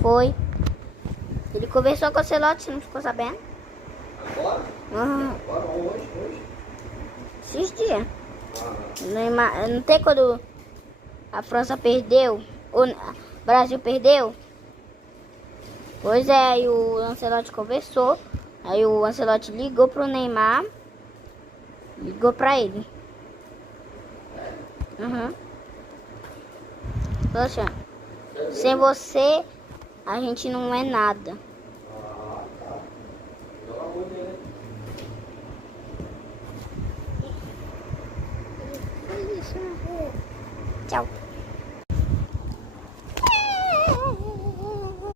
Foi. Ele conversou com o Ocelote, você não ficou sabendo? Agora? Uhum. Agora, hoje? Esses dias. Não tem quando a França perdeu, ou o Brasil perdeu? Pois é, aí o Ancelotti conversou, aí o Ancelotti ligou pro Neymar, ligou pra ele. Uhum. Poxa, sem você a gente não é nada. Ah, tá. Pelo amor de Deus. Tchau.